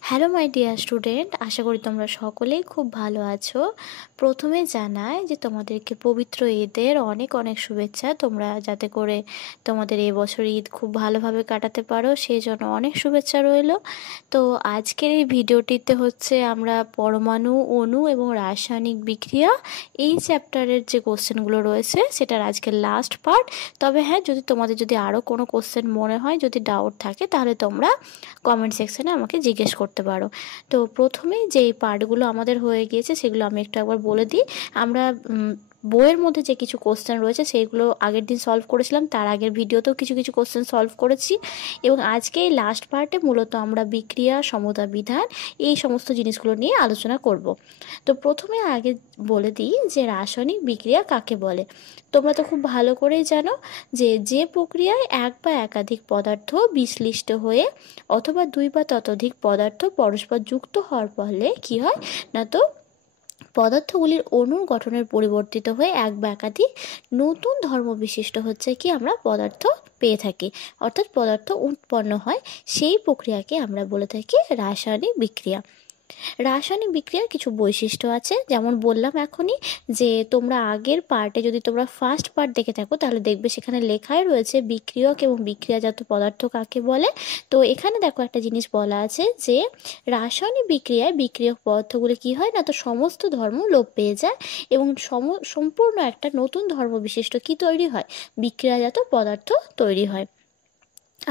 Hello my dear student, আশা করি তোমরা সকলেই খুব ভালো আছো। প্রথমে জানাই যে তোমাদেরকে পবিত্র ঈদের অনেক অনেক শুভেচ্ছা। তোমরা যাতে করে তোমাদের এবছর ঈদ খুব ভালোভাবে কাটাতে পারো সেই জন্য অনেক শুভেচ্ছা রইলো। তো আজকের এই ভিডিওটিতে হচ্ছে আমরা পরমাণু, অণু এবং রাসায়নিক বিক্রিয়া এই চ্যাপ্টারের যে কোশ্চেনগুলো রয়েছে সেটার আজকের লাস্ট পার্ট। তবে হ্যাঁ, তোমাদের যদি আরও কোনো কোশ্চেন মনে হয়, যদি ডাউট থাকে, তাহলে তোমরা কমেন্ট সেকশানে আমাকে জিজ্ঞেস করতে পারো। তো প্রথমে যেই পার্টগুলো আমাদের হয়ে গিয়েছে সেগুলো আমি একবার বলে দিই। আমরা বইয়ের মধ্যে যে কিছু কোশ্চেন রয়েছে সেইগুলো আগের দিন সলভ করেছিলাম, তার আগের ভিডিওতেও কিছু কিছু কোশ্চেন সলভ করেছি, এবং আজকে এই লাস্ট পার্টে মূলত আমরা বিক্রিয়া, সমতা বিধান এই সমস্ত জিনিসগুলো নিয়ে আলোচনা করব। তো প্রথমে আগে বলে দিই যে রাসায়নিক বিক্রিয়া কাকে বলে। তোমরা তো খুব ভালো করেই জানো যে প্রক্রিয়ায় এক বা একাধিক পদার্থ বিশ্লিষ্ট হয়ে অথবা দুই বা ততোধিক পদার্থ পরস্পর যুক্ত হওয়ার ফলে কি হয় না, তো পদার্থগুলির অণুর গঠনের পরিবর্তিত হয়ে এক বা একাধিক নতুন ধর্ম বিশিষ্ট হচ্ছে কি আমরা পদার্থ পেয়ে থাকি, অর্থাৎ পদার্থ উৎপন্ন হয়। সেই প্রক্রিয়াকে আমরা বলে থাকি রাসায়নিক বিক্রিয়া। রাসায়নিক বিক্রিয়ার কিছু বৈশিষ্ট্য আছে, যেমন বললাম এখনই, যে তোমরা আগের পার্টে যদি তোমরা ফার্স্ট পার্ট দেখে থাকো তাহলে দেখবে সেখানে লেখাই রয়েছে বিক্রিয়ক এবং বিক্রিয়াজাত পদার্থ কাকে বলে। তো এখানে দেখো একটা জিনিস বলা আছে যে রাসায়নিক বিক্রিয়ায় বিক্রিয়ক পদার্থগুলি কি হয় না, তো সমস্ত ধর্ম লোপ পেয়ে যায় এবং সম্পূর্ণ একটা নতুন ধর্ম বিশিষ্ট কি তৈরি হয়, বিক্রিয়াজাত পদার্থ তৈরি হয়।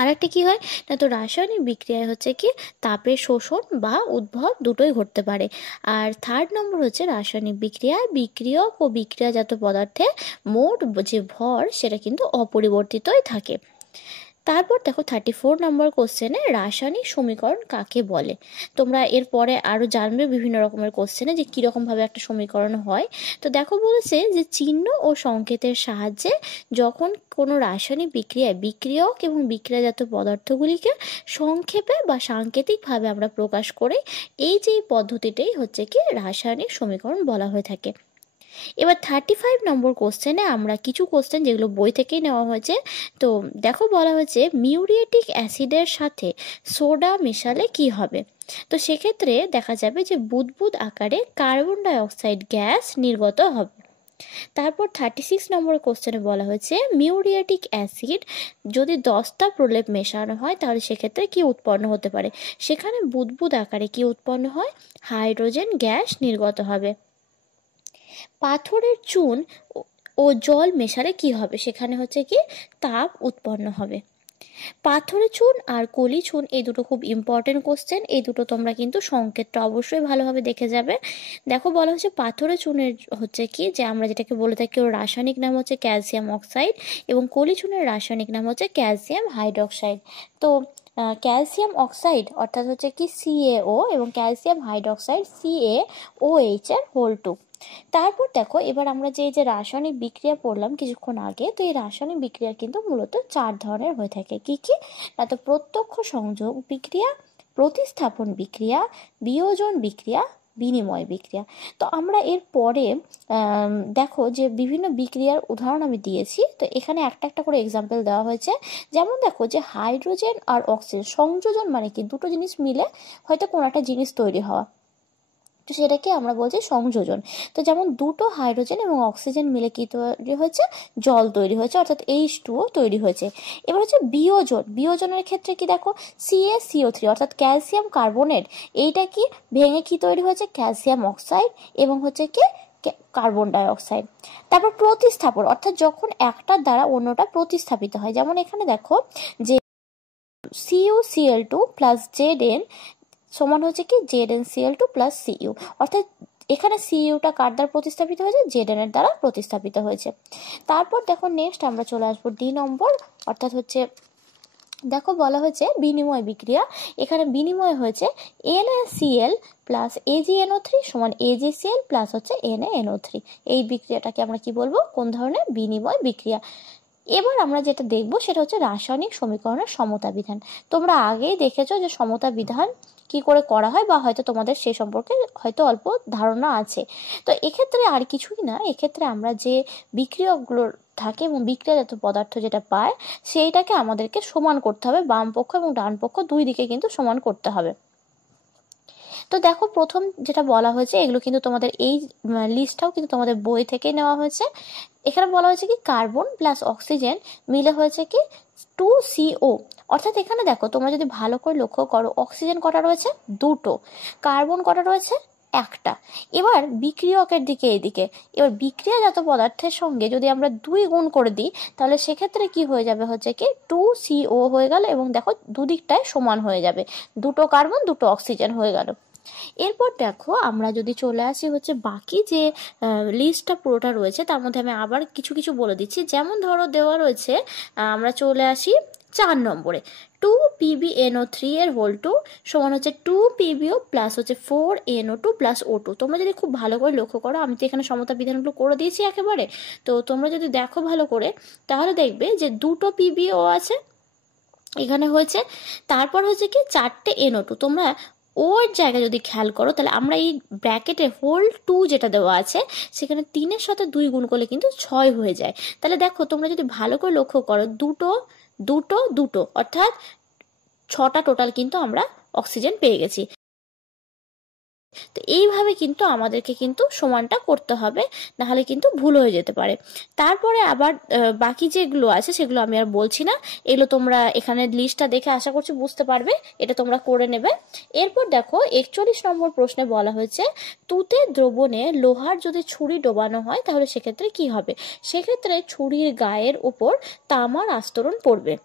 আর একটা কী হয় না, তো রাসায়নিক বিক্রিয়ায় হচ্ছে কি তাপের শোষণ বা উদ্ভব দুটোই ঘটতে পারে। আর থার্ড নম্বর হচ্ছে রাসায়নিক বিক্রিয়ায় বিক্রিয়ক ও বিক্রিয়াজাত পদার্থে মোট যে ভর সেটা কিন্তু অপরিবর্তিতই থাকে। তারপর দেখো 34 নম্বর কোশ্চেনে রাসায়নিক সমীকরণ কাকে বলে। তোমরা এরপরে আরও জানবে বিভিন্ন রকমের কোশ্চেনে যে কীরকমভাবে একটা সমীকরণ হয়। তো দেখো বলেছে যে চিহ্ন ও সংকেতের সাহায্যে যখন কোনো রাসায়নিক বিক্রিয়ায় বিক্রিয়ক এবং বিক্রিয়াজাত পদার্থগুলিকে সংক্ষেপে বা সাংকেতিকভাবে আমরা প্রকাশ করে, এই যে পদ্ধতিটাই হচ্ছে কি রাসায়নিক সমীকরণ বলা হয়ে থাকে। এবার 35 নম্বর কোশ্চেনে আমরা কিছু কোশ্চেন যেগুলো বই থেকেই নেওয়া হয়েছে। তো দেখো বলা হয়েছে মিউরিয়েটিক অ্যাসিডের সাথে সোডা মেশালে কি হবে। তো সেক্ষেত্রে দেখা যাবে যে বুদবুদ আকারে কার্বন ডাই অক্সাইড গ্যাস নির্গত হবে। তারপর 36 নম্বর কোশ্চেনে বলা হয়েছে মিউরিয়েটিক অ্যাসিড যদি 10টা প্রলেপ মেশানো হয় তাহলে সেক্ষেত্রে কি উৎপন্ন হতে পারে। সেখানে বুদবুদ আকারে কি উৎপন্ন হয়, হাইড্রোজেন গ্যাস নির্গত হবে। পাথরের চুন ও জল মেশালে কি হবে, সেখানে হচ্ছে কি তাপ উৎপন্ন হবে। পাথরের চুন আর কলি চুন এই দুটো খুব ইম্পর্টেন্ট কোশ্চেন, এই দুটো তোমরা কিন্তু সংকেতটা অবশ্যই ভালোভাবে দেখে যাবে। দেখো বলা হচ্ছে পাথরের চুনের হচ্ছে কি যে আমরা যেটাকে বলে থাকি ওর রাসায়নিক নাম হচ্ছে ক্যালসিয়াম অক্সাইড এবং কলি চুনের রাসায়নিক নাম হচ্ছে ক্যালসিয়াম হাইড্রক্সাইড। তো ক্যালসিয়াম অক্সাইড অর্থাৎ হচ্ছে কি CaO এবং ক্যালসিয়াম হাইড্রক্সাইড CaOH এর হোল 2। তারপর দেখো এবার আমরা যে রাসায়নিক বিক্রিয়া পড়লাম কিছুক্ষণ আগে, তো এই রাসায়নিক বিক্রিয়া কিন্তু মূলত 4 ধরনের হয়ে থাকে। কি কি না, তো প্রত্যক্ষ সংযোগ বিক্রিয়া, প্রতিস্থাপন বিক্রিয়া, বিয়োজন বিক্রিয়া, বিনিময় বিক্রিয়া। তো আমরা এর পরে দেখো যে বিভিন্ন বিক্রিয়ার উদাহরণ আমি দিয়েছি, তো এখানে একটা একটা করে এক্সাম্পল দেওয়া হয়েছে। যেমন দেখো যে হাইড্রোজেন আর অক্সিজেন সংযোজন মানে কি দুটো জিনিস মিলে হয়তো কোনো একটা জিনিস তৈরি হওয়া, তো সেটাকে আমরা বলছি সংযোজন। তো যেমন দুটো হাইড্রোজেন এবং অক্সিজেন মিলে কি তৈরি হয়েছে, জল তৈরি হয়েছে, অর্থাৎ H2O তৈরি হয়েছে। এবার হচ্ছে বিয়োজন, বিয়োজনের ক্ষেত্রে কি দেখো CaCO3 অর্থাৎ ক্যালসিয়াম কার্বনেট, এইটা কি ভেঙে কি তৈরি হয়েছে, ক্যালসিয়াম অক্সাইড এবং হচ্ছে কি কার্বন ডাই অক্সাইড। তারপর প্রতিস্থাপন অর্থাৎ যখন একটার দ্বারা অন্যটা প্রতিস্থাপিত হয়, যেমন এখানে দেখো যে CuCl2 প্লাস Zn সমান হচ্ছে কি ZnCl2 প্লাস Cu, অর্থাৎ এখানে Cuটা কার দ্বারা প্রতিস্থাপিত হয়েছে, Zn এর দ্বারা প্রতিস্থাপিত হয়েছে। তারপর দেখো নেক্সট আমরা চলে আসবো D নম্বর, অর্থাৎ হচ্ছে দেখো বলা হয়েছে বিনিময় বিক্রিয়া। এখানে বিনিময় হয়েছে NaCl প্লাস AgNO3 সমান AgCl প্লাস হচ্ছে NaNO3। এই বিক্রিয়াটাকে আমরা কি বলবো, কোন ধরনের বিনিময় বিক্রিয়া। এবার আমরা যেটা দেখব সেটা হচ্ছে রাসায়নিক সমীকরণের সমতা বিধান। তোমরা আগেই দেখেছো যে সমতা বিধান কি করে করা হয়, বা হয়তো তোমাদের সে সম্পর্কে হয়তো অল্প ধারণা আছে। তো এক্ষেত্রে আর কিছুই না, এক্ষেত্রে আমরা যে বিক্রিয়কগুলো থাকে এবং বিক্রিয়াজাত পদার্থ যেটা পায় সেইটাকে আমাদেরকে সমান করতে হবে, বাম পক্ষ এবং ডান পক্ষ দুই দিকে কিন্তু সমান করতে হবে। তো দেখো প্রথম যেটা বলা হয়েছে এগুলো কিন্তু তোমাদের এই লিস্টটাও কিন্তু তোমাদের বই থেকেই নেওয়া হয়েছে। এখানে বলা হয়েছে কি কার্বন প্লাস অক্সিজেন মিলে হয়েছে কি 2CO। অর্থাৎ এখানে দেখো তোমরা যদি ভালো করে লক্ষ্য করো, অক্সিজেন কটা রয়েছে? দুটো। কার্বন কটা রয়েছে? একটা। এবার বিক্রিয়কের দিকে এদিকে, এবার বিক্রিয়াজাত পদার্থের সঙ্গে যদি আমরা 2 গুণ করে দিই তাহলে সেক্ষেত্রে কি হয়ে যাবে হচ্ছে কি 2CO হয়ে গেল, এবং দেখো দুদিকটায় সমান হয়ে যাবে, দুটো কার্বন দুটো অক্সিজেন হয়ে গেল। এরপর দেখো আমরা যদি চলে আসি হচ্ছে বাকি যে লিস্টটা পুরোটা রয়েছে তার মধ্যে আমি আবার কিছু কিছু বলে দিচ্ছি। যেমন ধরো দেওয়া রয়েছে, আমরা চলে আসি 4 নম্বরে, 2PbNO3 এর হোল 2 সমান হচ্ছে 2PbO প্লাস হচ্ছে 4NO2 প্লাস O2। তোমরা যদি খুব ভালো করে লক্ষ্য করো, আমি তো এখানে সমতা বিধানগুলো করে দিয়েছি একেবারে, তো তোমরা যদি দেখো ভালো করে তাহলে দেখবে যে দুটো PbO আছে এখানে হয়েছে, তারপর হচ্ছে কি 4টে NO2। তোমরা ওর জায়গায় যদি খেয়াল করো তাহলে আমরা এই ব্র্যাকেটে হোল 2 যেটা দেওয়া আছে সেখানে 3-এর সাথে 2 গুণ করলে কিন্তু 6 হয়ে যায়। তাহলে দেখো তোমরা যদি ভালো করে লক্ষ্য করো, দুটো দুটো দুটো অর্থাৎ 6টা টোটাল কিন্তু আমরা অক্সিজেন পেয়ে গেছি। তো এইভাবে কিন্তু আমাদেরকে কিন্তু সমানটা করতে হবে, নাহলে কিন্তু ভুল হয়ে যেতে পারে। তারপরে আবার বাকি যেগুলো আছে সেগুলো আমি আর বলছি না, এগুলো তোমরা এখানে লিস্টটা দেখে আশা করছি বুঝতে পারবে, এটা তোমরা করে নেবে। এরপর দেখো 41 নম্বর প্রশ্নে বলা হয়েছে তুতে দ্রবণে লোহার যদি ছুরি ডোবানো হয় তাহলে সেক্ষেত্রে কি হবে? সেক্ষেত্রে ছুরির গায়ের উপর তামার আস্তরণ পড়বে।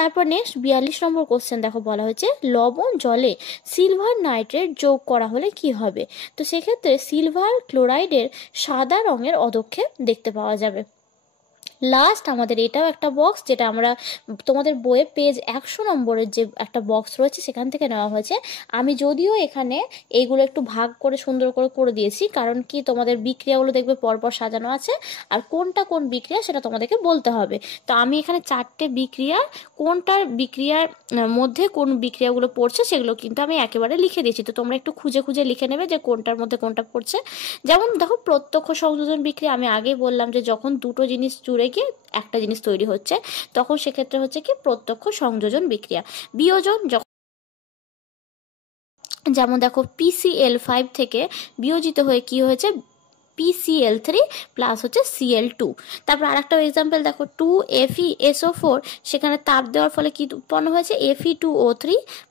তারপর নেক্সট 42 নম্বর কোশ্চেন দেখো বলা হয়েছে লবণ জলে সিলভার নাইট্রেট যোগ করা হলে কি হবে? তো সেক্ষেত্রে সিলভার ক্লোরাইডের সাদা রঙের অধক্ষেপ দেখতে পাওয়া যাবে। লাস্ট আমাদের এটাও একটা বক্স, যেটা আমরা তোমাদের বইয়ে পেজ 100 নম্বরের যে একটা বক্স রয়েছে সেখান থেকে নেওয়া হয়েছে। আমি যদিও এখানে এইগুলো একটু ভাগ করে সুন্দর করে করে দিয়েছি, কারণ কি তোমাদের বিক্রিয়াগুলো দেখবে পরপর সাজানো আছে, আর কোনটা কোন বিক্রিয়া সেটা তোমাদেরকে বলতে হবে। তো আমি এখানে 4টে বিক্রিয়া, কোনটার বিক্রিয়ার মধ্যে কোন বিক্রিয়াগুলো পড়ছে সেগুলো কিন্তু আমি একেবারে লিখে দিয়েছি। তো তোমরা একটু খুঁজে খুঁজে লিখে নেবে যে কোনটার মধ্যে কোনটা পড়ছে। যেমন দেখো প্রত্যক্ষ সংযোজন বিক্রিয়া, আমি আগেই বললাম যে যখন দুটো জিনিস জুড়ে গিয়ে একটা জিনিস তৈরি হচ্ছে তখন সেক্ষেত্রে হচ্ছে কি প্রত্যক্ষ সংযোজন বিক্রিয়া। বিয়োজন যেমন দেখো PCl5 থেকে বিয়োজিত হয়ে কি হয়েছে PCl3 প্লাস হচ্ছে Cl2। তারপর আরেকটা এক্সাম্পল দেখো 2FeSO4, সেখানে তাপ দেওয়ার ফলে কি উৎপন্ন হয়েছে Fe2O3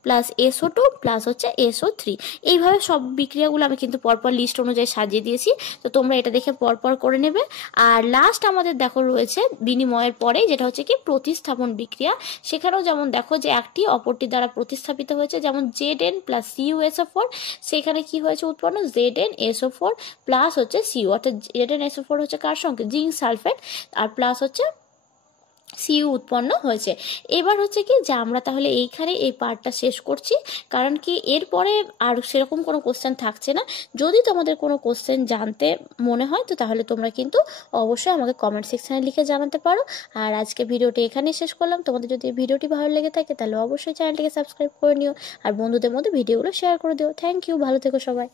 প্লাস SO2 প্লাস হচ্ছে SO3। এইভাবে সব বিক্রিয়াগুলো আমি কিন্তু পরপর লিস্ট অনুযায়ী সাজিয়ে দিয়েছি, তো তোমরা এটা দেখে পরপর করে নেবে। আর লাস্ট আমাদের দেখো রয়েছে বিনিময়ের পরে যেটা হচ্ছে কি প্রতিস্থাপন বিক্রিয়া। সেখানেও যেমন দেখো যে একটি অপরটি দ্বারা প্রতিস্থাপিত হয়েছে, যেমন Zn প্লাস CuSO4, সেখানে কি হয়েছে উৎপন্ন ZnSO4 প্লাস হচ্ছে সিউ, অর্থাৎ ZnSO4 হচ্ছে কার সঙ্গে জিঙ্ক সালফেট, আর প্লাস হচ্ছে সিইউ উৎপন্ন হয়েছে। এবার হচ্ছে কি যে আমরা তাহলে এইখানে এই পার্টটা শেষ করছি, কারণ কি এরপরে আর সেরকম কোনো কোশ্চেন থাকছে না। যদি তোমাদের কোনো কোশ্চেন জানতে মনে হয় তো তাহলে তোমরা কিন্তু অবশ্যই আমাকে কমেন্ট সেকশানে লিখে জানাতে পারো। আর আজকে ভিডিওটি এখানেই শেষ করলাম। তোমাদের যদি ভিডিওটি ভালো লেগে থাকে তাহলে অবশ্যই চ্যানেলটিকে সাবস্ক্রাইব করে নিও, আর বন্ধুদের মধ্যে ভিডিওগুলো শেয়ার করে দিও। থ্যাংক ইউ, ভালো থেকো সবাই।